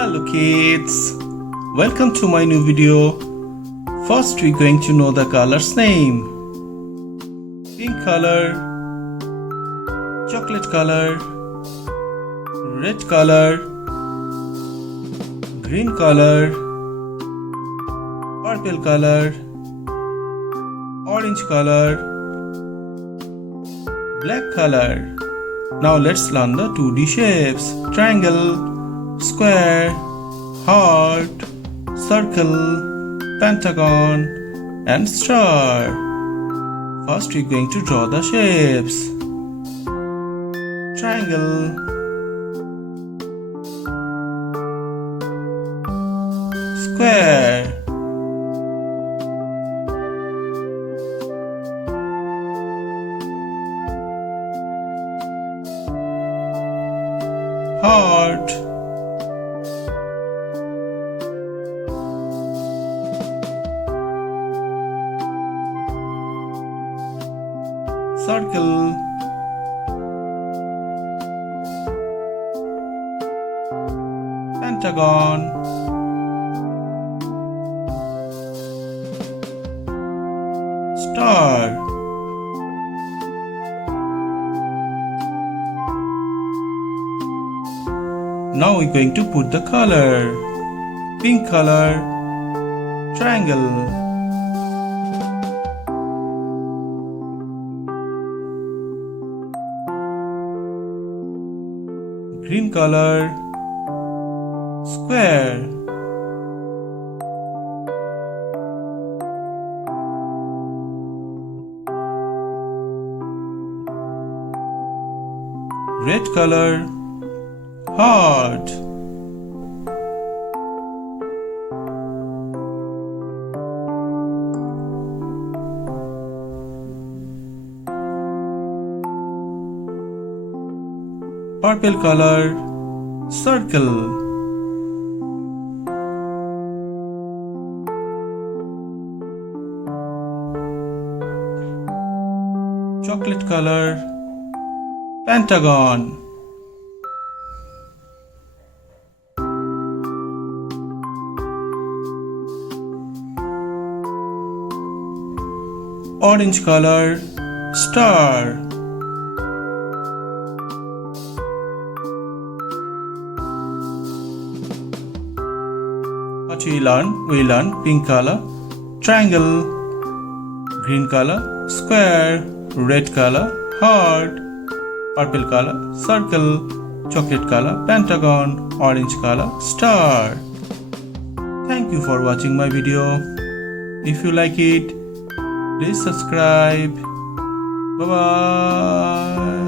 Hello kids, welcome to my new video. First we're going to know the color's name. Pink color, chocolate color, red color, green color, purple color, orange color, black color. Now let's learn the 2D shapes. Triangle, square, heart, circle, pentagon and star. First we're going to draw the shapes. Triangle, square, heart, circle, pentagon, star. Now we're going to put the color. Pink color, triangle, green color, square, red color, heart, purple color, circle, chocolate color, pentagon, orange color, star, what we learn pink color, triangle, green color, square, red color, heart, purple color, circle, chocolate color, pentagon, orange color, star. Thank you for watching my video. If you like it, please subscribe. Bye bye.